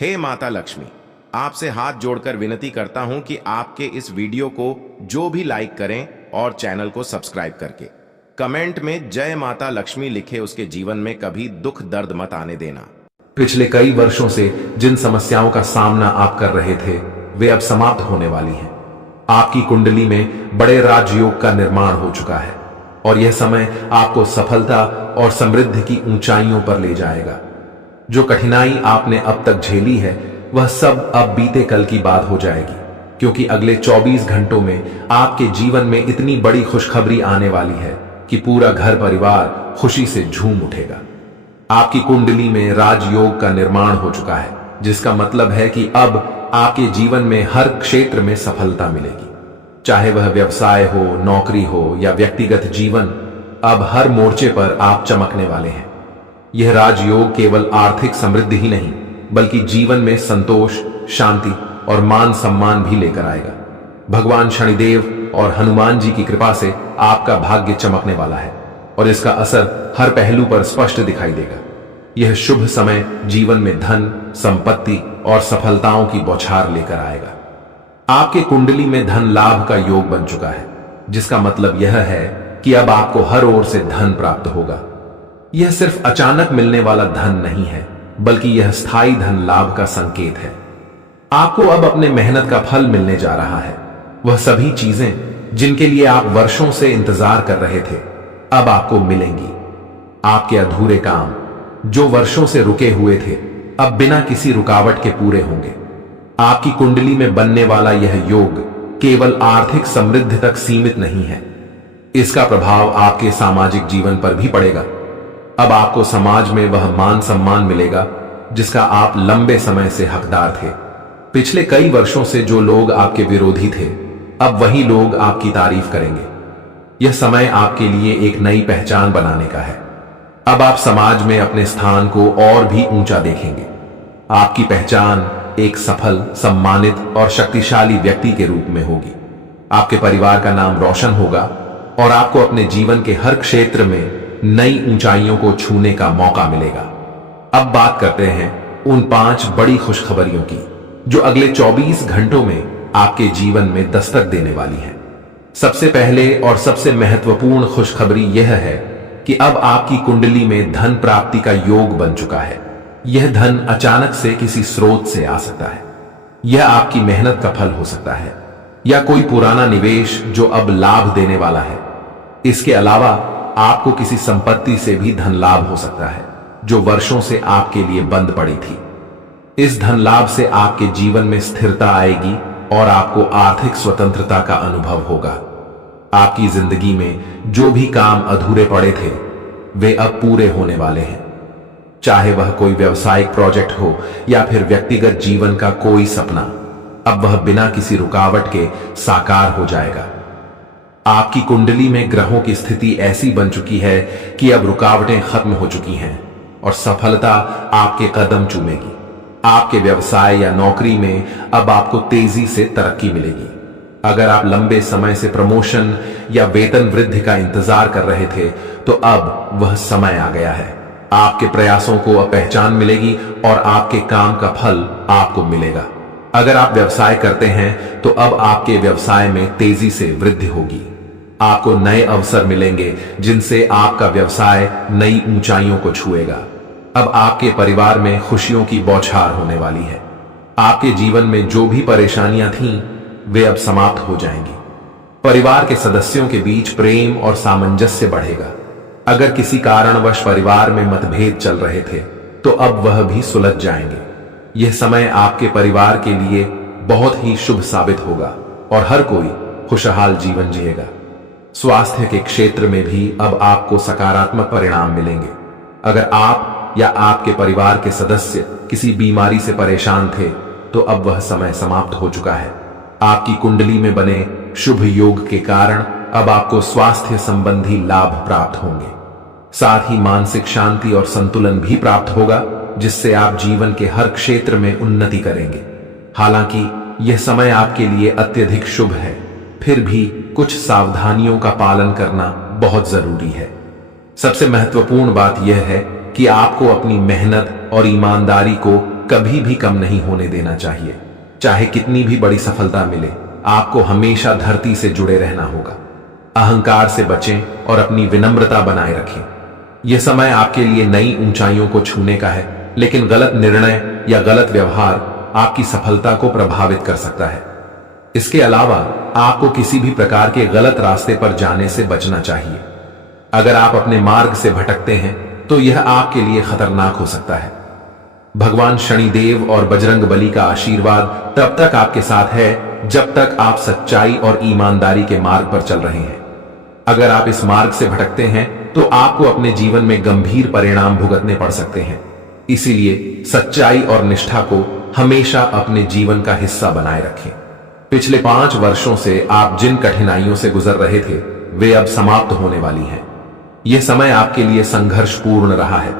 हे माता लक्ष्मी, आपसे हाथ जोड़कर विनती करता हूं कि आपके इस वीडियो को जो भी लाइक करें और चैनल को सब्सक्राइब करके कमेंट में जय माता लक्ष्मी लिखे उसके जीवन में कभी दुख दर्द मत आने देना। पिछले कई वर्षों से जिन समस्याओं का सामना आप कर रहे थे वे अब समाप्त होने वाली हैं। आपकी कुंडली में बड़े राजयोग का निर्माण हो चुका है और यह समय आपको सफलता और समृद्धि की ऊंचाइयों पर ले जाएगा। जो कठिनाई आपने अब तक झेली है वह सब अब बीते कल की बात हो जाएगी, क्योंकि अगले 24 घंटों में आपके जीवन में इतनी बड़ी खुशखबरी आने वाली है कि पूरा घर परिवार खुशी से झूम उठेगा। आपकी कुंडली में राजयोग का निर्माण हो चुका है, जिसका मतलब है कि अब आपके जीवन में हर क्षेत्र में सफलता मिलेगी। चाहे वह व्यवसाय हो, नौकरी हो या व्यक्तिगत जीवन, अब हर मोर्चे पर आप चमकने वाले हैं। यह राजयोग केवल आर्थिक समृद्धि ही नहीं बल्कि जीवन में संतोष, शांति और मान सम्मान भी लेकर आएगा। भगवान शनिदेव और हनुमान जी की कृपा से आपका भाग्य चमकने वाला है और इसका असर हर पहलू पर स्पष्ट दिखाई देगा। यह शुभ समय जीवन में धन, संपत्ति और सफलताओं की बौछार लेकर आएगा। आपके कुंडली में धन लाभ का योग बन चुका है, जिसका मतलब यह है कि अब आपको हर ओर से धन प्राप्त होगा। यह सिर्फ अचानक मिलने वाला धन नहीं है, बल्कि यह स्थायी धन लाभ का संकेत है। आपको अब अपने मेहनत का फल मिलने जा रहा है। वह सभी चीजें जिनके लिए आप वर्षों से इंतजार कर रहे थे अब आपको मिलेंगी। आपके अधूरे काम जो वर्षों से रुके हुए थे अब बिना किसी रुकावट के पूरे होंगे। आपकी कुंडली में बनने वाला यह योग केवल आर्थिक समृद्धि तक सीमित नहीं है, इसका प्रभाव आपके सामाजिक जीवन पर भी पड़ेगा। अब आपको समाज में वह मान सम्मान मिलेगा जिसका आप लंबे समय से हकदार थे। पिछले कई वर्षों से जो लोग आपके विरोधी थे अब वही लोग आपकी तारीफ करेंगे। यह समय आपके लिए एक नई पहचान बनाने का है। अब आप समाज में अपने स्थान को और भी ऊंचा देखेंगे। आपकी पहचान एक सफल, सम्मानित और शक्तिशाली व्यक्ति के रूप में होगी। आपके परिवार का नाम रोशन होगा और आपको अपने जीवन के हर क्षेत्र में नई ऊंचाइयों को छूने का मौका मिलेगा। अब बात करते हैं उन 5 बड़ी खुशखबरियों की जो अगले 24 घंटों में आपके जीवन में दस्तक देने वाली हैं। सबसे पहले और सबसे महत्वपूर्ण खुशखबरी यह है कि अब आपकी कुंडली में धन प्राप्ति का योग बन चुका है। यह धन अचानक से किसी स्रोत से आ सकता है। यह आपकी मेहनत का फल हो सकता है या कोई पुराना निवेश जो अब लाभ देने वाला है। इसके अलावा आपको किसी संपत्ति से भी धन लाभ हो सकता है जो वर्षों से आपके लिए बंद पड़ी थी। इस धन लाभ से आपके जीवन में स्थिरता आएगी और आपको आर्थिक स्वतंत्रता का अनुभव होगा। आपकी जिंदगी में जो भी काम अधूरे पड़े थे वे अब पूरे होने वाले हैं। चाहे वह कोई व्यावसायिक प्रोजेक्ट हो या फिर व्यक्तिगत जीवन का कोई सपना, अब वह बिना किसी रुकावट के साकार हो जाएगा। आपकी कुंडली में ग्रहों की स्थिति ऐसी बन चुकी है कि अब रुकावटें खत्म हो चुकी हैं और सफलता आपके कदम चूमेगी। आपके व्यवसाय या नौकरी में अब आपको तेजी से तरक्की मिलेगी। अगर आप लंबे समय से प्रमोशन या वेतन वृद्धि का इंतजार कर रहे थे तो अब वह समय आ गया है। आपके प्रयासों को अब पहचान मिलेगी और आपके काम का फल आपको मिलेगा। अगर आप व्यवसाय करते हैं तो अब आपके व्यवसाय में तेजी से वृद्धि होगी। आपको नए अवसर मिलेंगे जिनसे आपका व्यवसाय नई ऊंचाइयों को छुएगा। अब आपके परिवार में खुशियों की बौछार होने वाली है। आपके जीवन में जो भी परेशानियां थीं वे अब समाप्त हो जाएंगी। परिवार के सदस्यों के बीच प्रेम और सामंजस्य बढ़ेगा। अगर किसी कारणवश परिवार में मतभेद चल रहे थे तो अब वह भी सुलझ जाएंगे। यह समय आपके परिवार के लिए बहुत ही शुभ साबित होगा और हर कोई खुशहाल जीवन जिएगा। स्वास्थ्य के क्षेत्र में भी अब आपको सकारात्मक परिणाम मिलेंगे। अगर आप या आपके परिवार के सदस्य किसी बीमारी से परेशान थे तो अब वह समय समाप्त हो चुका है। आपकी कुंडली में बने शुभ योग के कारण अब आपको स्वास्थ्य संबंधी लाभ प्राप्त होंगे। साथ ही मानसिक शांति और संतुलन भी प्राप्त होगा, जिससे आप जीवन के हर क्षेत्र में उन्नति करेंगे। हालांकि यह समय आपके लिए अत्यधिक शुभ है, फिर भी कुछ सावधानियों का पालन करना बहुत जरूरी है। सबसे महत्वपूर्ण बात यह है कि आपको अपनी मेहनत और ईमानदारी को कभी भी कम नहीं होने देना चाहिए। चाहे कितनी भी बड़ी सफलता मिले, आपको हमेशा धरती से जुड़े रहना होगा। अहंकार से बचें और अपनी विनम्रता बनाए रखें। यह समय आपके लिए नई ऊंचाइयों को छूने का है, लेकिन गलत निर्णय या गलत व्यवहार आपकी सफलता को प्रभावित कर सकता है। इसके अलावा आपको किसी भी प्रकार के गलत रास्ते पर जाने से बचना चाहिए। अगर आप अपने मार्ग से भटकते हैं तो यह आपके लिए खतरनाक हो सकता है। भगवान शनिदेव और बजरंग बली का आशीर्वाद तब तक आपके साथ है जब तक आप सच्चाई और ईमानदारी के मार्ग पर चल रहे हैं। अगर आप इस मार्ग से भटकते हैं तो आपको अपने जीवन में गंभीर परिणाम भुगतने पड़ सकते हैं। इसीलिए सच्चाई और निष्ठा को हमेशा अपने जीवन का हिस्सा बनाए रखें। पिछले 5 वर्षों से आप जिन कठिनाइयों से गुजर रहे थे वे अब समाप्त होने वाली हैं। यह समय आपके लिए संघर्षपूर्ण रहा है,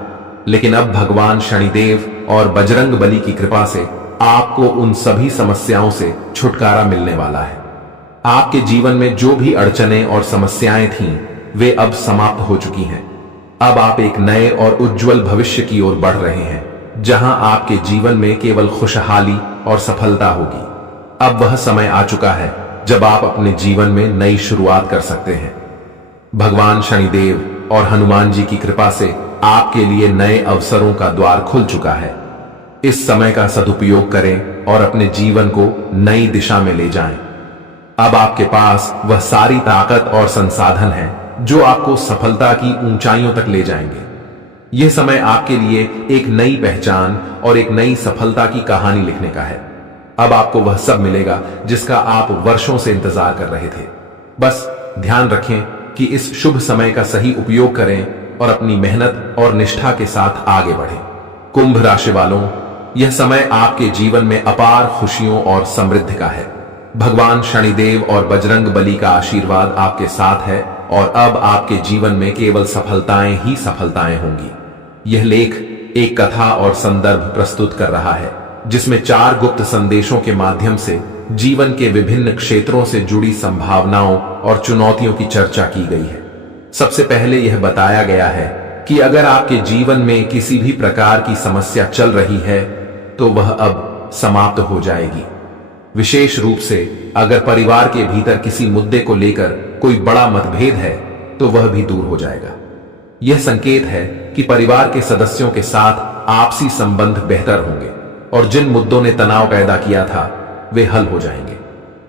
लेकिन अब भगवान शनिदेव और बजरंग बली की कृपा से आपको उन सभी समस्याओं से छुटकारा मिलने वाला है। आपके जीवन में जो भी अड़चनें और समस्याएं थीं वे अब समाप्त हो चुकी हैं। अब आप एक नए और उज्जवल भविष्य की ओर बढ़ रहे हैं, जहां आपके जीवन में केवल खुशहाली और सफलता होगी। अब वह समय आ चुका है जब आप अपने जीवन में नई शुरुआत कर सकते हैं। भगवान शनिदेव और हनुमान जी की कृपा से आपके लिए नए अवसरों का द्वार खुल चुका है। इस समय का सदुपयोग करें और अपने जीवन को नई दिशा में ले जाएं। अब आपके पास वह सारी ताकत और संसाधन है जो आपको सफलता की ऊंचाइयों तक ले जाएंगे। यह समय आपके लिए एक नई पहचान और एक नई सफलता की कहानी लिखने का है। अब आपको वह सब मिलेगा जिसका आप वर्षों से इंतजार कर रहे थे। बस ध्यान रखें कि इस शुभ समय का सही उपयोग करें और अपनी मेहनत और निष्ठा के साथ आगे बढ़ें। कुंभ राशि वालों, यह समय आपके जीवन में अपार खुशियों और समृद्धि का है। भगवान शनिदेव और बजरंग बली का आशीर्वाद आपके साथ है और अब आपके जीवन में केवल सफलताएं ही सफलताएं होंगी। यह लेख एक कथा और संदर्भ प्रस्तुत कर रहा है जिसमें 4 गुप्त संदेशों के माध्यम से जीवन के विभिन्न क्षेत्रों से जुड़ी संभावनाओं और चुनौतियों की चर्चा की गई है। सबसे पहले यह बताया गया है कि अगर आपके जीवन में किसी भी प्रकार की समस्या चल रही है तो वह अब समाप्त हो जाएगी। विशेष रूप से अगर परिवार के भीतर किसी मुद्दे को लेकर कोई बड़ा मतभेद है तो वह भी दूर हो जाएगा। यह संकेत है कि परिवार के सदस्यों के साथ आपसी संबंध बेहतर होंगे और जिन मुद्दों ने तनाव पैदा किया था वे हल हो जाएंगे।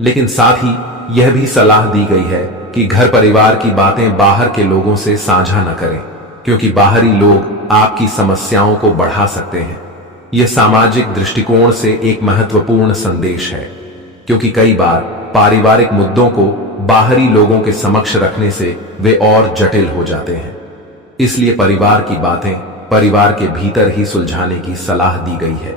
लेकिन साथ ही यह भी सलाह दी गई है कि घर परिवार की बातें बाहर के लोगों से साझा न करें, क्योंकि बाहरी लोग आपकी समस्याओं को बढ़ा सकते हैं। यह सामाजिक दृष्टिकोण से एक महत्वपूर्ण संदेश है, क्योंकि कई बार पारिवारिक मुद्दों को बाहरी लोगों के समक्ष रखने से वे और जटिल हो जाते हैं। इसलिए परिवार की बातें परिवार के भीतर ही सुलझाने की सलाह दी गई है।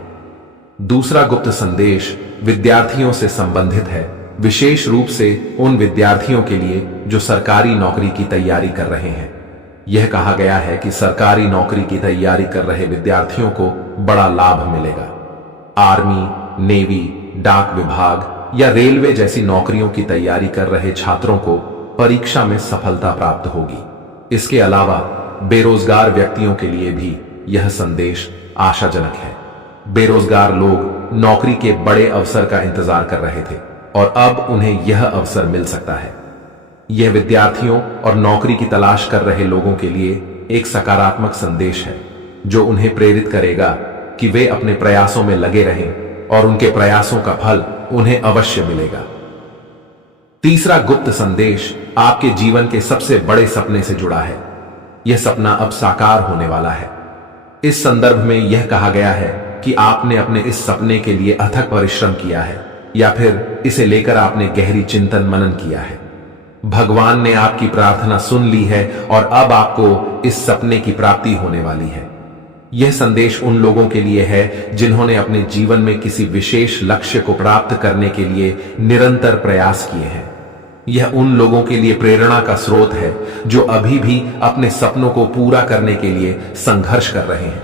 दूसरा गुप्त संदेश विद्यार्थियों से संबंधित है, विशेष रूप से उन विद्यार्थियों के लिए जो सरकारी नौकरी की तैयारी कर रहे हैं। यह कहा गया है कि सरकारी नौकरी की तैयारी कर रहे विद्यार्थियों को बड़ा लाभ मिलेगा। आर्मी, नेवी, डाक विभाग या रेलवे जैसी नौकरियों की तैयारी कर रहे छात्रों को परीक्षा में सफलता प्राप्त होगी। इसके अलावा बेरोजगार व्यक्तियों के लिए भी यह संदेश आशाजनक है। बेरोजगार लोग नौकरी के बड़े अवसर का इंतजार कर रहे थे और अब उन्हें यह अवसर मिल सकता है। यह विद्यार्थियों और नौकरी की तलाश कर रहे लोगों के लिए एक सकारात्मक संदेश है जो उन्हें प्रेरित करेगा कि वे अपने प्रयासों में लगे रहें और उनके प्रयासों का फल उन्हें अवश्य मिलेगा। तीसरा गुप्त संदेश आपके जीवन के सबसे बड़े सपने से जुड़ा है। यह सपना अब साकार होने वाला है। इस संदर्भ में यह कहा गया है कि आपने अपने इस सपने के लिए अथक परिश्रम किया है या फिर इसे लेकर आपने गहरी चिंतन मनन किया है। भगवान ने आपकी प्रार्थना सुन ली है और अब आपको इस सपने की प्राप्ति होने वाली है। यह संदेश उन लोगों के लिए है जिन्होंने अपने जीवन में किसी विशेष लक्ष्य को प्राप्त करने के लिए निरंतर प्रयास किए हैं। यह उन लोगों के लिए प्रेरणा का स्रोत है जो अभी भी अपने सपनों को पूरा करने के लिए संघर्ष कर रहे हैं।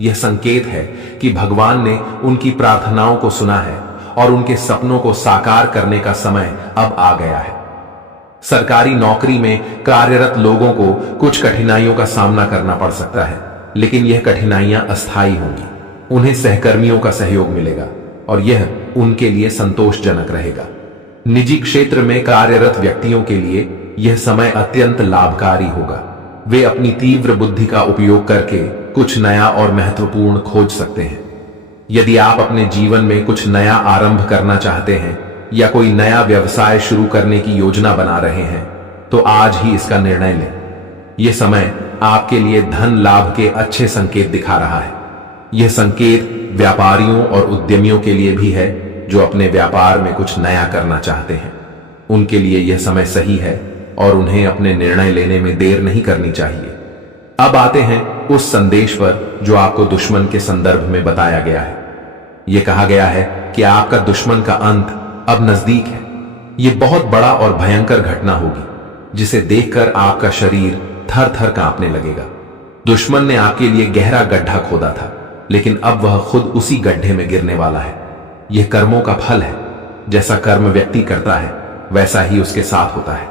यह संकेत है कि भगवान ने उनकी प्रार्थनाओं को सुना है और उनके सपनों को साकार करने का समय अब आ गया है। सरकारी नौकरी में कार्यरत लोगों को कुछ कठिनाइयों का सामना करना पड़ सकता है, लेकिन यह कठिनाइयां अस्थायी होंगी। उन्हें सहकर्मियों का सहयोग मिलेगा और यह उनके लिए संतोषजनक रहेगा। निजी क्षेत्र में कार्यरत व्यक्तियों के लिए यह समय अत्यंत लाभकारी होगा। वे अपनी तीव्र बुद्धि का उपयोग करके कुछ नया और महत्वपूर्ण खोज सकते हैं। यदि आप अपने जीवन में कुछ नया आरंभ करना चाहते हैं या कोई नया व्यवसाय शुरू करने की योजना बना रहे हैं तो आज ही इसका निर्णय लें। यह समय आपके लिए धन लाभ के अच्छे संकेत दिखा रहा है। यह संकेत व्यापारियों और उद्यमियों के लिए भी है जो अपने व्यापार में कुछ नया करना चाहते हैं। उनके लिए यह समय सही है और उन्हें अपने निर्णय लेने में देर नहीं करनी चाहिए। अब आते हैं उस संदेश पर जो आपको दुश्मन के संदर्भ में बताया गया है। यह कहा गया है कि आपका दुश्मन का अंत अब नजदीक है। यह बहुत बड़ा और भयंकर घटना होगी जिसे देखकर आपका शरीर थर थर कांपने लगेगा। दुश्मन ने आपके लिए गहरा गड्ढा खोदा था, लेकिन अब वह खुद उसी गड्ढे में गिरने वाला है। यह कर्मों का फल है। जैसा कर्म व्यक्ति करता है वैसा ही उसके साथ होता है।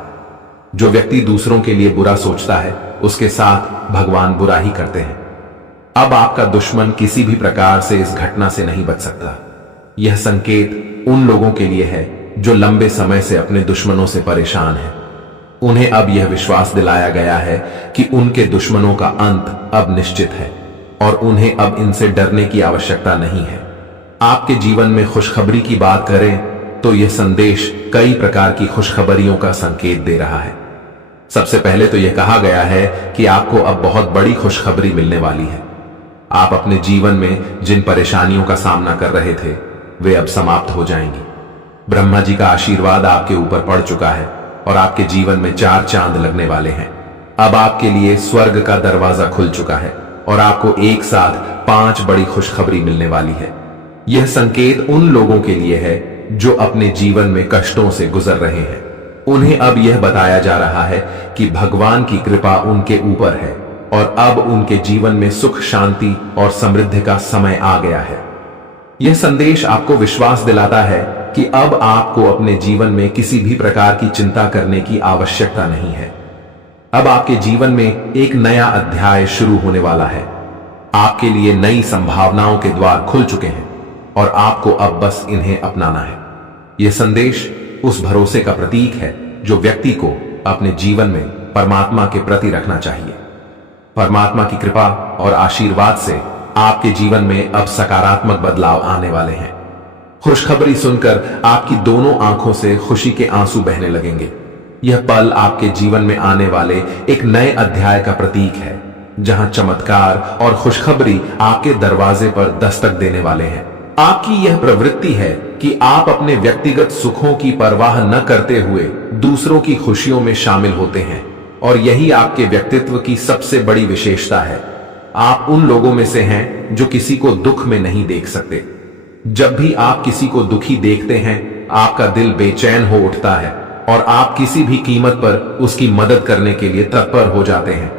जो व्यक्ति दूसरों के लिए बुरा सोचता है उसके साथ भगवान बुरा ही करते हैं। अब आपका दुश्मन किसी भी प्रकार से इस घटना से नहीं बच सकता। यह संकेत उन लोगों के लिए है जो लंबे समय से अपने दुश्मनों से परेशान हैं। उन्हें अब यह विश्वास दिलाया गया है कि उनके दुश्मनों का अंत अब निश्चित है और उन्हें अब इनसे डरने की आवश्यकता नहीं है। आपके जीवन में खुशखबरी की बात करें तो यह संदेश कई प्रकार की खुशखबरियों का संकेत दे रहा है। सबसे पहले तो यह कहा गया है कि आपको अब बहुत बड़ी खुशखबरी मिलने वाली है। आप अपने जीवन में जिन परेशानियों का सामना कर रहे थे वे अब समाप्त हो जाएंगी। ब्रह्मा जी का आशीर्वाद आपके ऊपर पड़ चुका है और आपके जीवन में 4 चांद लगने वाले हैं। अब आपके लिए स्वर्ग का दरवाजा खुल चुका है और आपको एक साथ 5 बड़ी खुशखबरी मिलने वाली है। यह संकेत उन लोगों के लिए है जो अपने जीवन में कष्टों से गुजर रहे हैं। उन्हें अब यह बताया जा रहा है कि भगवान की कृपा उनके ऊपर है और अब उनके जीवन में सुख, शांति और समृद्धि का समय आ गया है। यह संदेश आपको विश्वास दिलाता है कि अब आपको अपने जीवन में किसी भी प्रकार की चिंता करने की आवश्यकता नहीं है। अब आपके जीवन में एक नया अध्याय शुरू होने वाला है। आपके लिए नई संभावनाओं के द्वार खुल चुके हैं और आपको अब बस इन्हें अपनाना है। यह संदेश उस भरोसे का प्रतीक है जो व्यक्ति को अपने जीवन में परमात्मा के प्रति रखना चाहिए। परमात्मा की कृपा और आशीर्वाद से आपके जीवन में अब सकारात्मक बदलाव आने वाले हैं। खुशखबरी सुनकर आपकी दोनों आंखों से खुशी के आंसू बहने लगेंगे। यह पल आपके जीवन में आने वाले एक नए अध्याय का प्रतीक है, जहां चमत्कार और खुशखबरी आपके दरवाजे पर दस्तक देने वाले हैं। आपकी यह प्रवृत्ति है कि आप अपने व्यक्तिगत सुखों की परवाह न करते हुए दूसरों की खुशियों में शामिल होते हैं और यही आपके व्यक्तित्व की सबसे बड़ी विशेषता है। आप उन लोगों में से हैं जो किसी को दुख में नहीं देख सकते। जब भी आप किसी को दुखी देखते हैं आपका दिल बेचैन हो उठता है और आप किसी भी कीमत पर उसकी मदद करने के लिए तत्पर हो जाते हैं।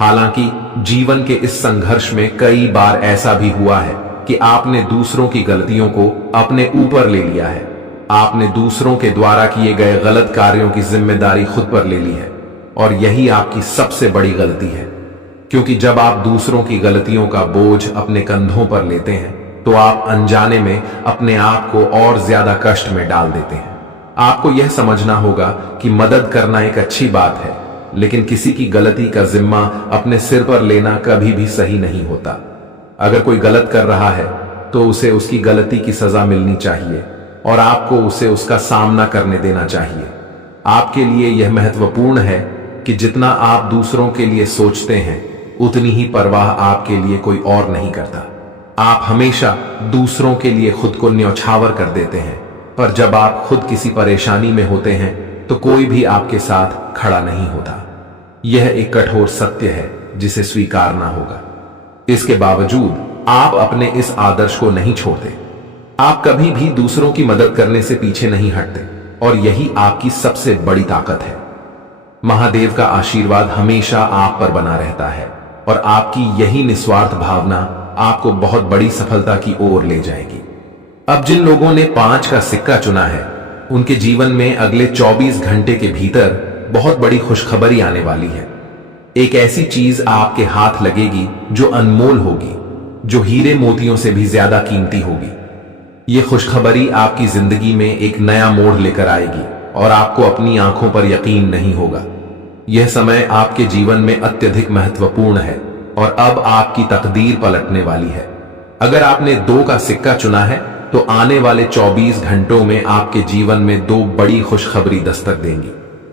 हालांकि जीवन के इस संघर्ष में कई बार ऐसा भी हुआ है कि आपने दूसरों की गलतियों को अपने ऊपर ले लिया है। आपने दूसरों के द्वारा किए गए गलत कार्यों की जिम्मेदारी खुद पर ले ली है और यही आपकी सबसे बड़ी गलती है, क्योंकि जब आप दूसरों की गलतियों का बोझ अपने कंधों पर लेते हैं तो आप अनजाने में अपने आप को और ज्यादा कष्ट में डाल देते हैं। आपको यह समझना होगा कि मदद करना एक अच्छी बात है, लेकिन किसी की गलती का जिम्मा अपने सिर पर लेना कभी भी सही नहीं होता। अगर कोई गलत कर रहा है तो उसे उसकी गलती की सजा मिलनी चाहिए और आपको उसे उसका सामना करने देना चाहिए। आपके लिए यह महत्वपूर्ण है कि जितना आप दूसरों के लिए सोचते हैं उतनी ही परवाह आपके लिए कोई और नहीं करता। आप हमेशा दूसरों के लिए खुद को न्यौछावर कर देते हैं, पर जब आप खुद किसी परेशानी में होते हैं तो कोई भी आपके साथ खड़ा नहीं होता। यह एक कठोर सत्य है जिसे स्वीकारना होगा। इसके बावजूद आप अपने इस आदर्श को नहीं छोड़ते। आप कभी भी दूसरों की मदद करने से पीछे नहीं हटते और यही आपकी सबसे बड़ी ताकत है। महादेव का आशीर्वाद हमेशा आप पर बना रहता है और आपकी यही निस्वार्थ भावना आपको बहुत बड़ी सफलता की ओर ले जाएगी। अब जिन लोगों ने 5 का सिक्का चुना है उनके जीवन में अगले 24 घंटे के भीतर बहुत बड़ी खुशखबरी आने वाली है। एक ऐसी चीज आपके हाथ लगेगी जो अनमोल होगी। जो हीरे मोतियों से भी ज्यादा कीमती होगी। ये खुशखबरी आपकी जिंदगी में एक नया मोड़ लेकर आएगी और आपको अपनी आंखों पर यकीन नहीं होगा। यह समय आपके जीवन में अत्यधिक महत्वपूर्ण है और अब आपकी तकदीर पलटने वाली है। अगर आपने 2 का सिक्का चुना है तो आने वाले 24 घंटों में आपके जीवन में 2 बड़ी खुशखबरी दस्तक देंगी।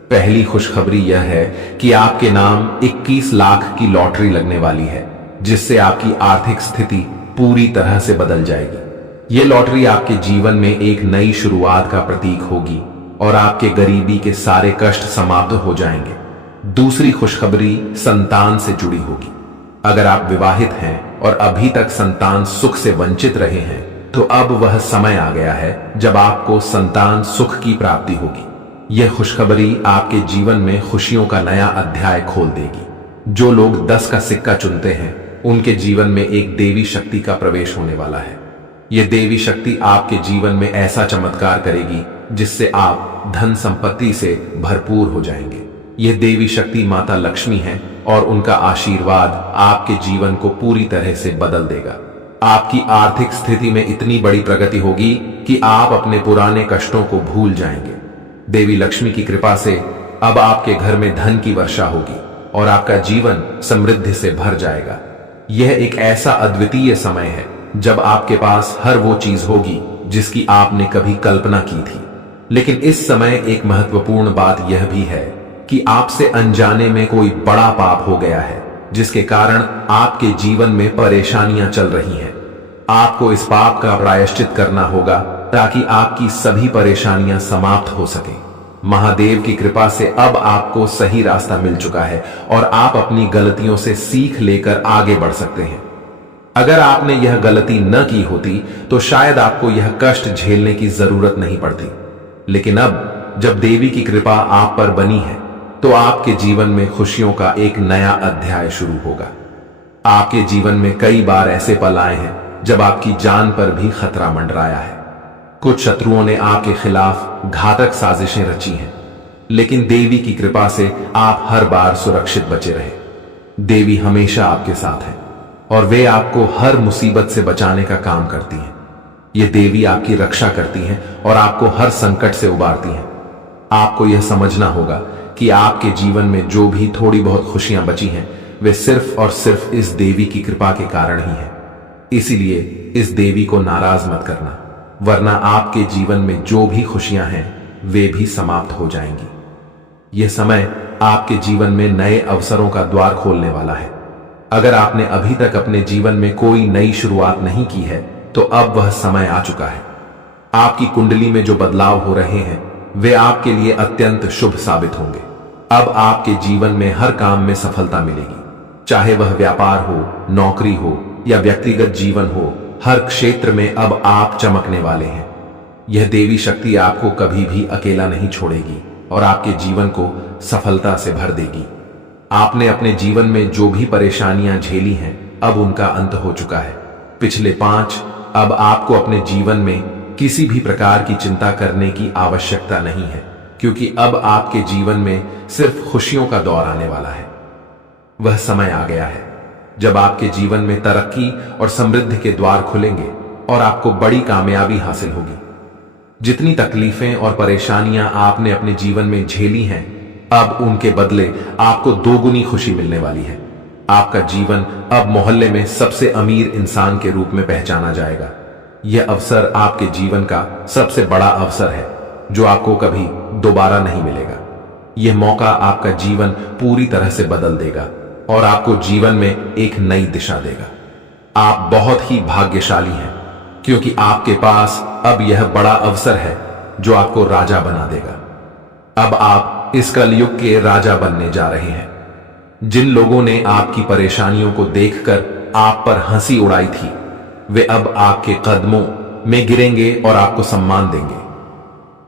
पहली खुशखबरी यह है कि आपके नाम 21 लाख की लॉटरी लगने वाली है, जिससे आपकी आर्थिक स्थिति पूरी तरह से बदल जाएगी। यह लॉटरी आपके जीवन में एक नई शुरुआत का प्रतीक होगी और आपके गरीबी के सारे कष्ट समाप्त हो जाएंगे। दूसरी खुशखबरी संतान से जुड़ी होगी। अगर आप विवाहित हैं और अभी तक संतान सुख से वंचित रहे हैं तो अब वह समय आ गया है जब आपको संतान सुख की प्राप्ति होगी। यह खुशखबरी आपके जीवन में खुशियों का नया अध्याय खोल देगी। जो लोग 10 का सिक्का चुनते हैं उनके जीवन में एक देवी शक्ति का प्रवेश होने वाला है। यह देवी शक्ति आपके जीवन में ऐसा चमत्कार करेगी जिससे आप धन संपत्ति से भरपूर हो जाएंगे। यह देवी शक्ति माता लक्ष्मी है और उनका आशीर्वाद आपके जीवन को पूरी तरह से बदल देगा। आपकी आर्थिक स्थिति में इतनी बड़ी प्रगति होगी कि आप अपने पुराने कष्टों को भूल जाएंगे। देवी लक्ष्मी की कृपा से अब आपके घर में धन की वर्षा होगी और आपका जीवन समृद्धि से भर जाएगा। यह एक ऐसा अद्वितीय समय है जब आपके पास हर वो चीज होगी जिसकी आपने कभी कल्पना की थी। लेकिन इस समय एक महत्वपूर्ण बात यह भी है कि आपसे अनजाने में कोई बड़ा पाप हो गया है जिसके कारण आपके जीवन में परेशानियां चल रही हैं। आपको इस पाप का प्रायश्चित करना होगा ताकि आपकी सभी परेशानियां समाप्त हो सके। महादेव की कृपा से अब आपको सही रास्ता मिल चुका है और आप अपनी गलतियों से सीख लेकर आगे बढ़ सकते हैं। अगर आपने यह गलती न की होती तो शायद आपको यह कष्ट झेलने की जरूरत नहीं पड़ती। लेकिन अब जब देवी की कृपा आप पर बनी है तो आपके जीवन में खुशियों का एक नया अध्याय शुरू होगा। आपके जीवन में कई बार ऐसे पल आए हैं जब आपकी जान पर भी खतरा मंडराया है। कुछ शत्रुओं ने आपके खिलाफ घातक साजिशें रची हैं, लेकिन देवी की कृपा से आप हर बार सुरक्षित बचे रहे। देवी हमेशा आपके साथ है और वे आपको हर मुसीबत से बचाने का काम करती हैं। ये देवी आपकी रक्षा करती हैं और आपको हर संकट से उबारती हैं। आपको यह समझना होगा कि आपके जीवन में जो भी थोड़ी बहुत खुशियां बची हैं वे सिर्फ और सिर्फ इस देवी की कृपा के कारण ही हैं। इसीलिए इस देवी को नाराज मत करना, वरना आपके जीवन में जो भी खुशियां हैं वे भी समाप्त हो जाएंगी। यह समय आपके जीवन में नए अवसरों का द्वार खोलने वाला है। अगर आपने अभी तक अपने जीवन में कोई नई शुरुआत नहीं की है तो अब वह समय आ चुका है। आपकी कुंडली में जो बदलाव हो रहे हैं वे आपके लिए अत्यंत शुभ साबित होंगे। अब आपके जीवन में हर काम में सफलता मिलेगी, चाहे वह व्यापार हो, नौकरी हो या व्यक्तिगत जीवन हो। हर क्षेत्र में अब आप चमकने वाले हैं। यह देवी शक्ति आपको कभी भी अकेला नहीं छोड़ेगी और आपके जीवन को सफलता से भर देगी। आपने अपने जीवन में जो भी परेशानियां झेली हैं अब उनका अंत हो चुका है। पिछले 5 अब आपको अपने जीवन में किसी भी प्रकार की चिंता करने की आवश्यकता नहीं है, क्योंकि अब आपके जीवन में सिर्फ खुशियों का दौर आने वाला है। वह समय आ गया है जब आपके जीवन में तरक्की और समृद्धि के द्वार खुलेंगे और आपको बड़ी कामयाबी हासिल होगी। जितनी तकलीफें और परेशानियां आपने अपने जीवन में झेली हैं अब उनके बदले आपको 2 गुनी खुशी मिलने वाली है। आपका जीवन अब मोहल्ले में सबसे अमीर इंसान के रूप में पहचाना जाएगा। यह अवसर आपके जीवन का सबसे बड़ा अवसर है जो आपको कभी दोबारा नहीं मिलेगा। यह मौका आपका जीवन पूरी तरह से बदल देगा और आपको जीवन में एक नई दिशा देगा। आप बहुत ही भाग्यशाली हैं क्योंकि आपके पास अब यह बड़ा अवसर है जो आपको राजा बना देगा। अब आप इस कलयुग के राजा बनने जा रहे हैं। जिन लोगों ने आपकी परेशानियों को देखकर आप पर हंसी उड़ाई थी वे अब आपके कदमों में गिरेंगे और आपको सम्मान देंगे।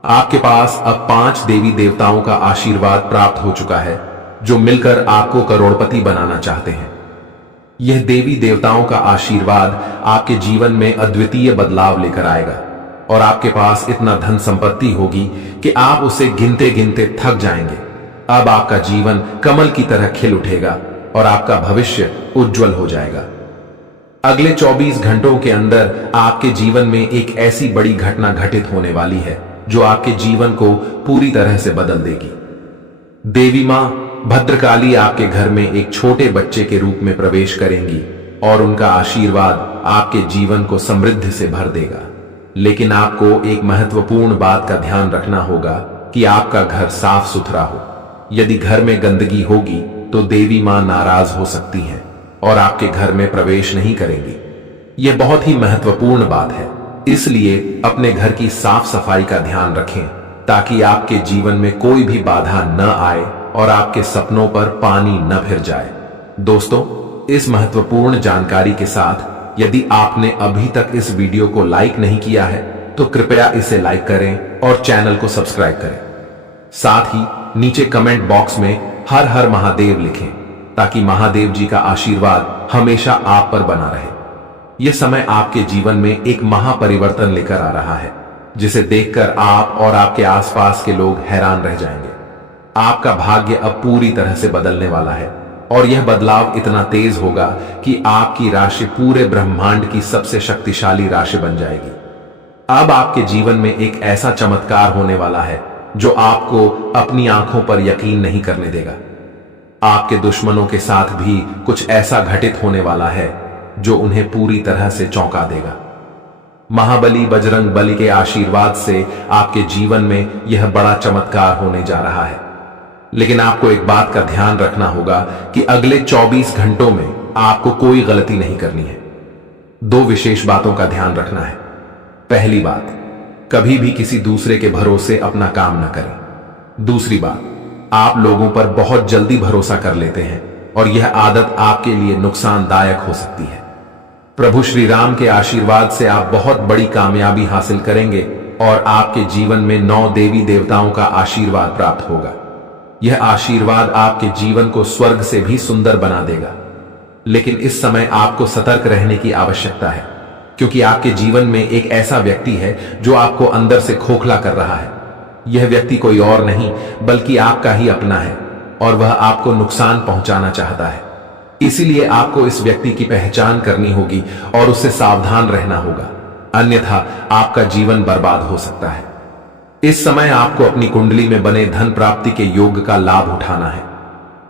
आपके पास अब 5 देवी देवताओं का आशीर्वाद प्राप्त हो चुका है जो मिलकर आपको करोड़पति बनाना चाहते हैं। यह देवी देवताओं का आशीर्वाद आपके जीवन में अद्वितीय बदलाव लेकर आएगा और आपके पास इतना धन संपत्ति होगी कि आप उसे गिनते गिनते थक जाएंगे। अब आपका जीवन कमल की तरह खिल उठेगा और आपका भविष्य उज्जवल हो जाएगा। अगले 24 घंटों के अंदर आपके जीवन में एक ऐसी बड़ी घटना घटित होने वाली है जो आपके जीवन को पूरी तरह से बदल देगी। देवी मां भद्रकाली आपके घर में एक छोटे बच्चे के रूप में प्रवेश करेंगी और उनका आशीर्वाद आपके जीवन को समृद्धि से भर देगा। लेकिन आपको एक महत्वपूर्ण बात का ध्यान रखना होगा कि आपका घर साफ सुथरा हो। यदि घर में गंदगी होगी तो देवी मां नाराज हो सकती हैं और आपके घर में प्रवेश नहीं करेंगी। यह बहुत ही महत्वपूर्ण बात है, इसलिए अपने घर की साफ सफाई का ध्यान रखें ताकि आपके जीवन में कोई भी बाधा न आए और आपके सपनों पर पानी न फिर जाए। दोस्तों, इस महत्वपूर्ण जानकारी के साथ यदि आपने अभी तक इस वीडियो को लाइक नहीं किया है तो कृपया इसे लाइक करें और चैनल को सब्सक्राइब करें। साथ ही नीचे कमेंट बॉक्स में हर हर महादेव लिखें ताकि महादेव जी का आशीर्वाद हमेशा आप पर बना रहे। यह समय आपके जीवन में एक महापरिवर्तन लेकर आ रहा है जिसे देखकर आप और आपके आसपास के लोग हैरान रह जाएंगे। आपका भाग्य अब पूरी तरह से बदलने वाला है और यह बदलाव इतना तेज होगा कि आपकी राशि पूरे ब्रह्मांड की सबसे शक्तिशाली राशि बन जाएगी। अब आपके जीवन में एक ऐसा चमत्कार होने वाला है जो आपको अपनी आंखों पर यकीन नहीं करने देगा। आपके दुश्मनों के साथ भी कुछ ऐसा घटित होने वाला है जो उन्हें पूरी तरह से चौंका देगा। महाबली बजरंग बली के आशीर्वाद से आपके जीवन में यह बड़ा चमत्कार होने जा रहा है। लेकिन आपको एक बात का ध्यान रखना होगा कि अगले 24 घंटों में आपको कोई गलती नहीं करनी है। दो विशेष बातों का ध्यान रखना है। पहली बात, कभी भी किसी दूसरे के भरोसे अपना काम न करें। दूसरी बात, आप लोगों पर बहुत जल्दी भरोसा कर लेते हैं और यह आदत आपके लिए नुकसानदायक हो सकती है। प्रभु श्री राम के आशीर्वाद से आप बहुत बड़ी कामयाबी हासिल करेंगे और आपके जीवन में 9 देवी देवताओं का आशीर्वाद प्राप्त होगा। यह आशीर्वाद आपके जीवन को स्वर्ग से भी सुंदर बना देगा। लेकिन इस समय आपको सतर्क रहने की आवश्यकता है क्योंकि आपके जीवन में एक ऐसा व्यक्ति है जो आपको अंदर से खोखला कर रहा है। यह व्यक्ति कोई और नहीं बल्कि आपका ही अपना है और वह आपको नुकसान पहुंचाना चाहता है। इसीलिए आपको इस व्यक्ति की पहचान करनी होगी और उससे सावधान रहना होगा, अन्यथा आपका जीवन बर्बाद हो सकता है। इस समय आपको अपनी कुंडली में बने धन प्राप्ति के योग का लाभ उठाना है।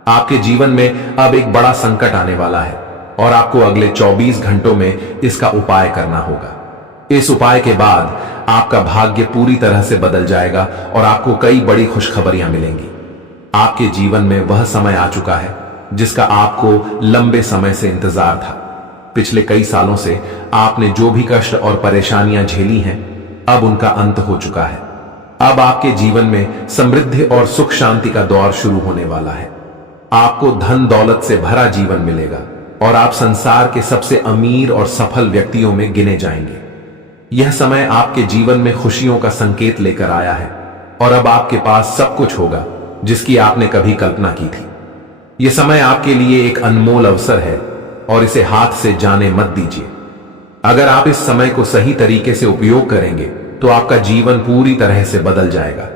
आपके जीवन में अब एक बड़ा संकट आने वाला है और आपको अगले 24 घंटों में इसका उपाय करना होगा। इस उपाय के बाद आपका भाग्य पूरी तरह से बदल जाएगा और आपको कई बड़ी खुशखबरियां मिलेंगी। आपके जीवन में वह समय आ चुका है जिसका आपको लंबे समय से इंतजार था। पिछले कई सालों से आपने जो भी कष्ट और परेशानियां झेली हैं, अब उनका अंत हो चुका है। अब आपके जीवन में समृद्धि और सुख शांति का दौर शुरू होने वाला है। आपको धन दौलत से भरा जीवन मिलेगा और आप संसार के सबसे अमीर और सफल व्यक्तियों में गिने जाएंगे। यह समय आपके जीवन में खुशियों का संकेत लेकर आया है और अब आपके पास सब कुछ होगा जिसकी आपने कभी कल्पना की थी। यह समय आपके लिए एक अनमोल अवसर है और इसे हाथ से जाने मत दीजिए। अगर आप इस समय को सही तरीके से उपयोग करेंगे तो आपका जीवन पूरी तरह से बदल जाएगा।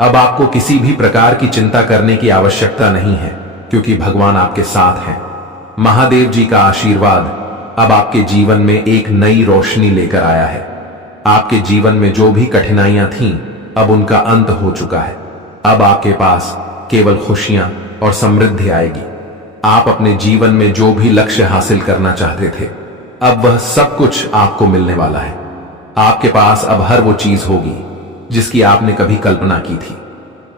अब आपको किसी भी प्रकार की चिंता करने की आवश्यकता नहीं है क्योंकि भगवान आपके साथ हैं। महादेव जी का आशीर्वाद अब आपके जीवन में एक नई रोशनी लेकर आया है। आपके जीवन में जो भी कठिनाइयां थीं, अब उनका अंत हो चुका है। अब आपके पास केवल खुशियां और समृद्धि आएगी। आप अपने जीवन में जो भी लक्ष्य हासिल करना चाहते थे, अब वह सब कुछ आपको मिलने वाला है। आपके पास अब हर वो चीज होगी जिसकी आपने कभी कल्पना की थी।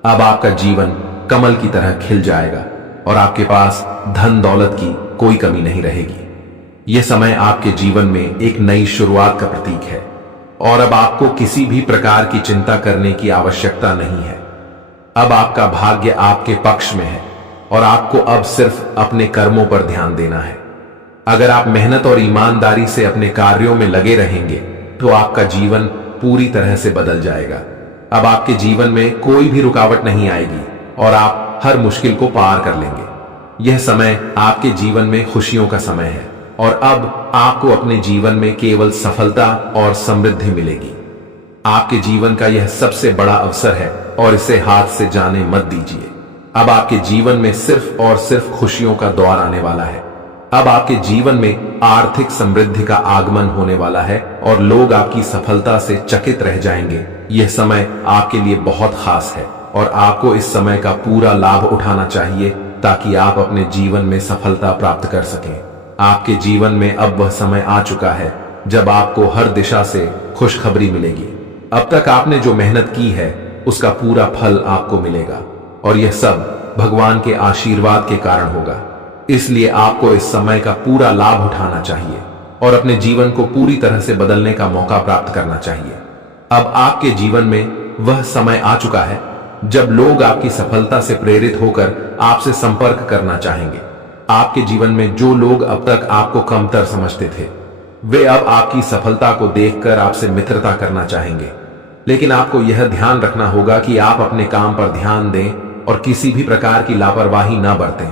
अब आपका जीवन कमल की तरह खिल जाएगा और आपके पास धन दौलत की कोई कमी नहीं रहेगी। यह समय आपके जीवन में एक नई शुरुआत का प्रतीक है और अब आपको किसी भी प्रकार की चिंता करने की आवश्यकता नहीं है। अब आपका भाग्य आपके पक्ष में है और आपको अब सिर्फ अपने कर्मों पर ध्यान देना है। अगर आप मेहनत और ईमानदारी से अपने कार्यों में लगे रहेंगे तो आपका जीवन पूरी तरह से बदल जाएगा। अब आपके जीवन में कोई भी रुकावट नहीं आएगी और आप हर मुश्किल को पार कर लेंगे। यह समय आपके जीवन में खुशियों का समय है और अब आपको अपने जीवन में केवल सफलता और समृद्धि मिलेगी। आपके जीवन का यह सबसे बड़ा अवसर है और इसे हाथ से जाने मत दीजिए। अब आपके जीवन में सिर्फ और सिर्फ खुशियों का दौर आने वाला है। अब आपके जीवन में आर्थिक समृद्धि का आगमन होने वाला है और लोग आपकी सफलता से चकित रह जाएंगे। यह समय आपके लिए बहुत खास है और आपको इस समय का पूरा लाभ उठाना चाहिए ताकि आप अपने जीवन में सफलता प्राप्त कर सकें। आपके जीवन में अब वह समय आ चुका है जब आपको हर दिशा से खुशखबरी मिलेगी। अब तक आपने जो मेहनत की है उसका पूरा फल आपको मिलेगा और यह सब भगवान के आशीर्वाद के कारण होगा। इसलिए आपको इस समय का पूरा लाभ उठाना चाहिए और अपने जीवन को पूरी तरह से बदलने का मौका प्राप्त करना चाहिए। अब आपके जीवन में वह समय आ चुका है जब लोग आपकी सफलता से प्रेरित होकर आपसे संपर्क करना चाहेंगे। आपके जीवन में जो लोग अब तक आपको कमतर समझते थे, वे अब आपकी सफलता को देखकर आपसे मित्रता करना चाहेंगे। लेकिन आपको यह ध्यान रखना होगा कि आप अपने काम पर ध्यान दें और किसी भी प्रकार की लापरवाही न बरतें।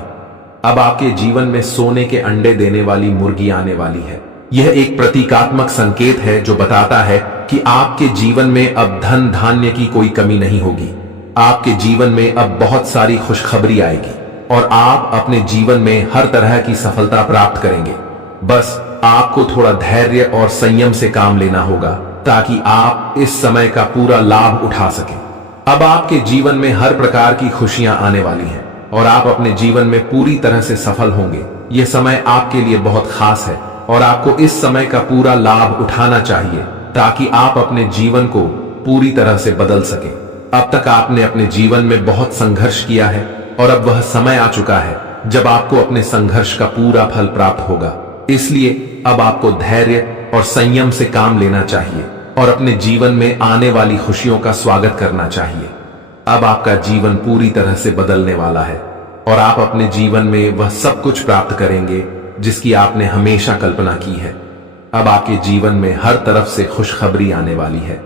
अब आपके जीवन में सोने के अंडे देने वाली मुर्गी आने वाली है। यह एक प्रतीकात्मक संकेत है जो बताता है कि आपके जीवन में अब धन धान्य की कोई कमी नहीं होगी। आपके जीवन में अब बहुत सारी खुशखबरी आएगी और आप अपने जीवन में हर तरह की सफलता प्राप्त करेंगे। बस आपको थोड़ा धैर्य और संयम से काम लेना होगा ताकि आप इस समय का पूरा लाभ उठा सकें। अब आपके जीवन में हर प्रकार की खुशियां आने वाली हैं और आप अपने जीवन में पूरी तरह से सफल होंगे। यह समय आपके लिए बहुत खास है और आपको इस समय का पूरा लाभ उठाना चाहिए ताकि आप अपने जीवन को पूरी तरह से बदल सकें। अब तक आपने अपने जीवन में बहुत संघर्ष किया है और अब वह समय आ चुका है जब आपको अपने संघर्ष का पूरा फल प्राप्त होगा। इसलिए अब आपको धैर्य और संयम से काम लेना चाहिए और अपने जीवन में आने वाली खुशियों का स्वागत करना चाहिए। अब आपका जीवन पूरी तरह से बदलने वाला है और आप अपने जीवन में वह सब कुछ प्राप्त करेंगे जिसकी आपने हमेशा कल्पना की है। अब आपके जीवन में हर तरफ से खुशखबरी आने वाली है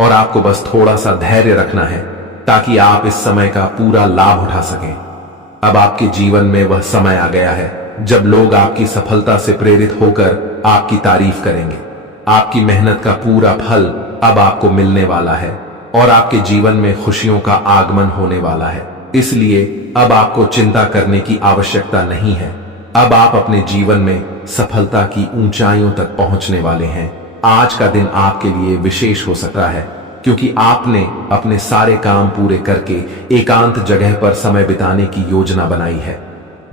और आपको बस थोड़ा सा धैर्य रखना है ताकि आप इस समय का पूरा लाभ उठा सकें। अब आपके जीवन में वह समय आ गया है जब लोग आपकी सफलता से प्रेरित होकर आपकी तारीफ करेंगे। आपकी मेहनत का पूरा फल अब आपको मिलने वाला है और आपके जीवन में खुशियों का आगमन होने वाला है। इसलिए अब आपको चिंता करने की आवश्यकता नहीं है। अब आप अपने जीवन में सफलता की ऊंचाइयों तक पहुंचने वाले हैं। आज का दिन आपके लिए विशेष हो सकता है क्योंकि आपने अपने सारे काम पूरे करके एकांत जगह पर समय बिताने की योजना बनाई है।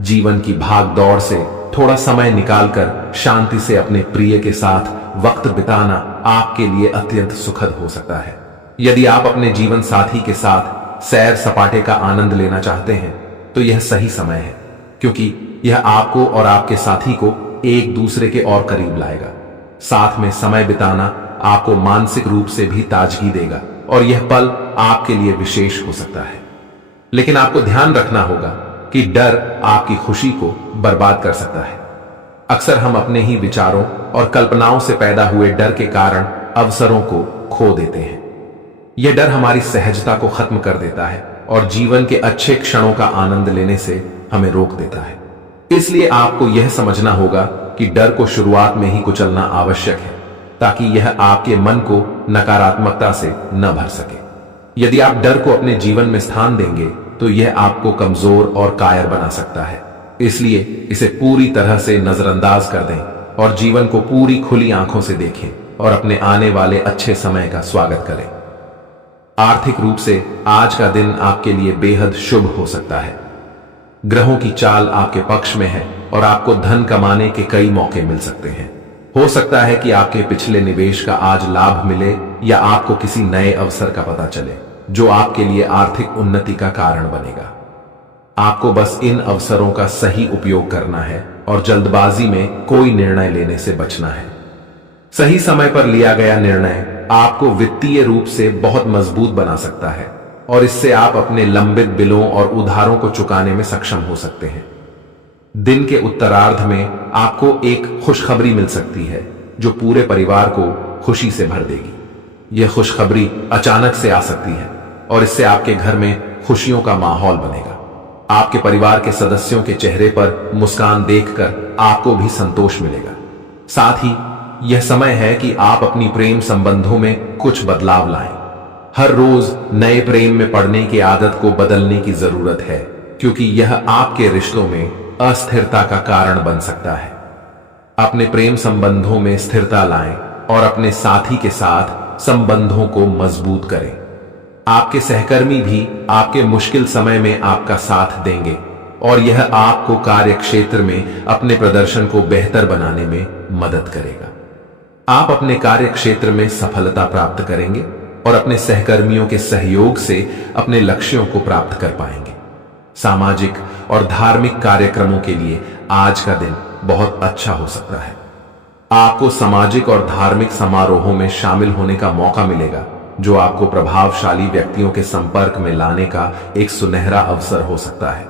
जीवन की भाग दौड़ से थोड़ा समय निकालकर शांति से अपने प्रिय के साथ वक्त बिताना आपके लिए अत्यंत सुखद हो सकता है। यदि आप अपने जीवन साथी के साथ सैर सपाटे का आनंद लेना चाहते हैं तो यह सही समय है क्योंकि यह आपको और आपके साथी को एक दूसरे के और करीब लाएगा। साथ में समय बिताना आपको मानसिक रूप से भी ताजगी देगा और यह पल आपके लिए विशेष हो सकता है। लेकिन आपको ध्यान रखना होगा कि डर आपकी खुशी को बर्बाद कर सकता है। अक्सर हम अपने ही विचारों और कल्पनाओं से पैदा हुए डर के कारण अवसरों को खो देते हैं। यह डर हमारी सहजता को खत्म कर देता है और जीवन के अच्छे क्षणों का आनंद लेने से हमें रोक देता है। इसलिए आपको यह समझना होगा कि डर को शुरुआत में ही कुचलना आवश्यक है ताकि यह आपके मन को नकारात्मकता से न भर सके। यदि आप डर को अपने जीवन में स्थान देंगे तो यह आपको कमजोर और कायर बना सकता है। इसलिए इसे पूरी तरह से नजरअंदाज कर दें और जीवन को पूरी खुली आंखों से देखें और अपने आने वाले अच्छे समय का स्वागत करें। आर्थिक रूप से आज का दिन आपके लिए बेहद शुभ हो सकता है। ग्रहों की चाल आपके पक्ष में है और आपको धन कमाने के कई मौके मिल सकते हैं। हो सकता है कि आपके पिछले निवेश का आज लाभ मिले या आपको किसी नए अवसर का पता चले जो आपके लिए आर्थिक उन्नति का कारण बनेगा। आपको बस इन अवसरों का सही उपयोग करना है और जल्दबाजी में कोई निर्णय लेने से बचना है। सही समय पर लिया गया निर्णय आपको वित्तीय रूप से बहुत मजबूत बना सकता है और इससे आप अपने लंबित बिलों और उधारों को चुकाने में सक्षम हो सकते हैं। दिन के उत्तरार्ध में आपको एक खुशखबरी मिल सकती है जो पूरे परिवार को खुशी से भर देगी। यह खुशखबरी अचानक से आ सकती है और इससे आपके घर में खुशियों का माहौल बनेगा। आपके परिवार के सदस्यों के चेहरे पर मुस्कान देखकर आपको भी संतोष मिलेगा। साथ ही यह समय है कि आप अपनी प्रेम संबंधों में कुछ बदलाव लाएं। हर रोज नए प्रेम में पड़ने की आदत को बदलने की जरूरत है क्योंकि यह आपके रिश्तों में अस्थिरता का कारण बन सकता है। अपने प्रेम संबंधों में स्थिरता लाएं और अपने साथी के साथ संबंधों को मजबूत करें। आपके सहकर्मी भी आपके मुश्किल समय में आपका साथ देंगे और यह आपको कार्य क्षेत्र में अपने प्रदर्शन को बेहतर बनाने में मदद करेगा। आप अपने कार्य क्षेत्र में सफलता प्राप्त करेंगे और अपने सहकर्मियों के सहयोग से अपने लक्ष्यों को प्राप्त कर पाएंगे। सामाजिक और धार्मिक कार्यक्रमों के लिए आज का दिन बहुत अच्छा हो सकता है। आपको सामाजिक और धार्मिक समारोहों में शामिल होने का मौका मिलेगा, जो आपको प्रभावशाली व्यक्तियों के संपर्क में लाने का एक सुनहरा अवसर हो सकता है।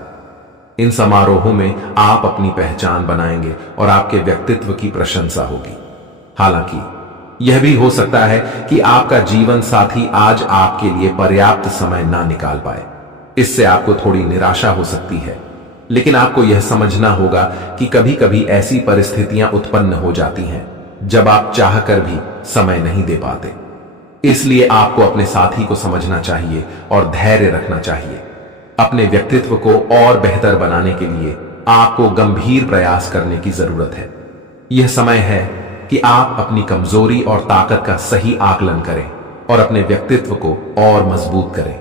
इन समारोहों में आप अपनी पहचान बनाएंगे और आपके व्यक्तित्व की प्रशंसा होगी। हालांकि यह भी हो सकता है कि आपका जीवन साथी आज आपके लिए पर्याप्त समय ना निकाल पाए। इससे आपको थोड़ी निराशा हो सकती है, लेकिन आपको यह समझना होगा कि कभी कभी ऐसी परिस्थितियां उत्पन्न हो जाती हैं जब आप चाहकर भी समय नहीं दे पाते। इसलिए आपको अपने साथी को समझना चाहिए और धैर्य रखना चाहिए। अपने व्यक्तित्व को और बेहतर बनाने के लिए आपको गंभीर प्रयास करने की जरूरत है। यह समय है कि आप अपनी कमजोरी और ताकत का सही आकलन करें और अपने व्यक्तित्व को और मजबूत करें।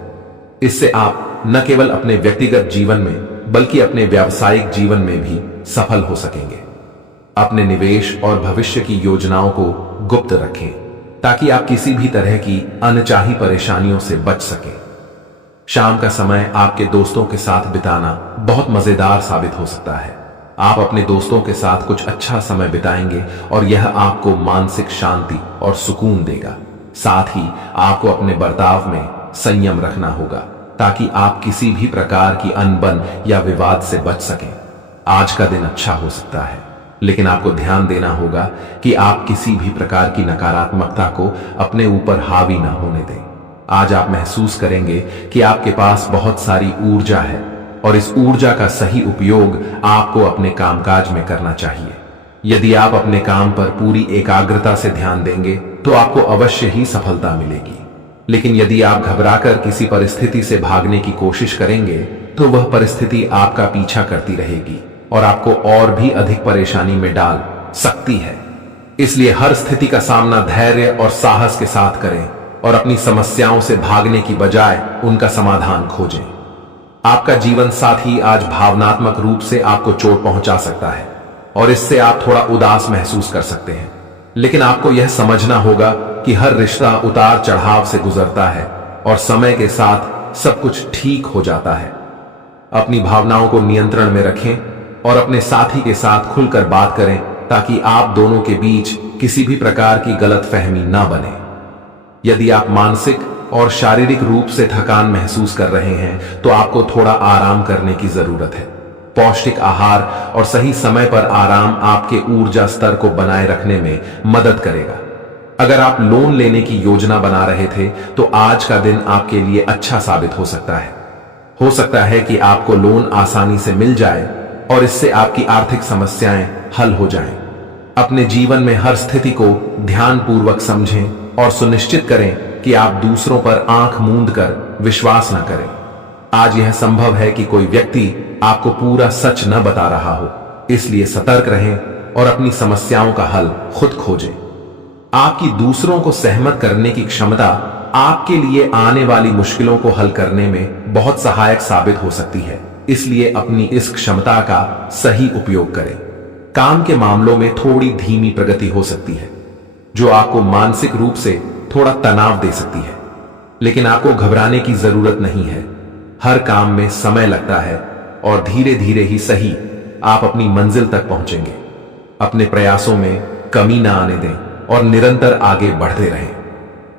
इससे आप न केवल अपने व्यक्तिगत जीवन में बल्कि अपने व्यावसायिक जीवन में भी सफल हो सकेंगे। अपने निवेश और भविष्य की योजनाओं को गुप्त रखें ताकि आप किसी भी तरह की अनचाही परेशानियों से बच सकें। शाम का समय आपके दोस्तों के साथ बिताना बहुत मजेदार साबित हो सकता है। आप अपने दोस्तों के साथ कुछ अच्छा समय बिताएंगे और यह आपको मानसिक शांति और सुकून देगा। साथ ही आपको अपने बर्ताव में संयम रखना होगा ताकि आप किसी भी प्रकार की अनबन या विवाद से बच सकें। आज का दिन अच्छा हो सकता है, लेकिन आपको ध्यान देना होगा कि आप किसी भी प्रकार की नकारात्मकता को अपने ऊपर हावी न होने दें। आज आप महसूस करेंगे कि आपके पास बहुत सारी ऊर्जा है और इस ऊर्जा का सही उपयोग आपको अपने कामकाज में करना चाहिए। यदि आप अपने काम पर पूरी एकाग्रता से ध्यान देंगे तो आपको अवश्य ही सफलता मिलेगी। लेकिन यदि आप घबराकर किसी परिस्थिति से भागने की कोशिश करेंगे तो वह परिस्थिति आपका पीछा करती रहेगी और आपको और भी अधिक परेशानी में डाल सकती है। इसलिए हर स्थिति का सामना धैर्य और साहस के साथ करें और अपनी समस्याओं से भागने की बजाय उनका समाधान खोजें। आपका जीवन साथी आज भावनात्मक रूप से आपको चोट पहुंचा सकता है और इससे आप थोड़ा उदास महसूस कर सकते हैं, लेकिन आपको यह समझना होगा कि हर रिश्ता उतार चढ़ाव से गुजरता है और समय के साथ सब कुछ ठीक हो जाता है। अपनी भावनाओं को नियंत्रण में रखें और अपने साथी के साथ खुलकर बात करें ताकि आप दोनों के बीच किसी भी प्रकार की गलतफहमी ना बने। यदि आप मानसिक और शारीरिक रूप से थकान महसूस कर रहे हैं तो आपको थोड़ा आराम करने की जरूरत है। पौष्टिक आहार और सही समय पर आराम आपके ऊर्जा स्तर को बनाए रखने में मदद करेगा। अगर आप लोन लेने की योजना बना रहे थे तो आज का दिन आपके लिए अच्छा साबित हो सकता है। हो सकता है कि आपको लोन आसानी से मिल जाए और इससे आपकी आर्थिक समस्याएं हल हो जाएं। अपने जीवन में हर स्थिति को ध्यानपूर्वक समझें और सुनिश्चित करें कि आप दूसरों पर आंख मूंद कर विश्वास न करें। आज यह संभव है कि कोई व्यक्ति आपको पूरा सच न बता रहा हो, इसलिए सतर्क रहें और अपनी समस्याओं का हल खुद खोजें। आपकी दूसरों को सहमत करने की क्षमता आपके लिए आने वाली मुश्किलों को हल करने में बहुत सहायक साबित हो सकती है, इसलिए अपनी इस क्षमता का सही उपयोग करें। काम के मामलों में थोड़ी धीमी प्रगति हो सकती है, जो आपको मानसिक रूप से थोड़ा तनाव दे सकती है, लेकिन आपको घबराने की जरूरत नहीं है। हर काम में समय लगता है और धीरे धीरे ही सही आप अपनी मंजिल तक पहुंचेंगे। अपने प्रयासों में कमी ना आने दें और निरंतर आगे बढ़ते रहें।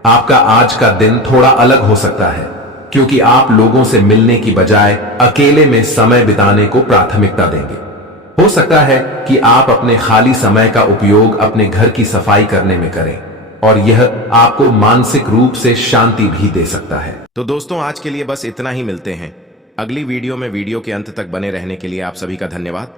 आपका आज का दिन थोड़ा अलग हो सकता है क्योंकि आप लोगों से मिलने की बजाय अकेले में समय बिताने को प्राथमिकता देंगे। हो सकता है कि आप अपने खाली समय का उपयोग अपने घर की सफाई करने में करें और यह आपको मानसिक रूप से शांति भी दे सकता है। तो दोस्तों, आज के लिए बस इतना ही। मिलते हैं अगली वीडियो में। वीडियो के अंत तक बने रहने के लिए आप सभी का धन्यवाद।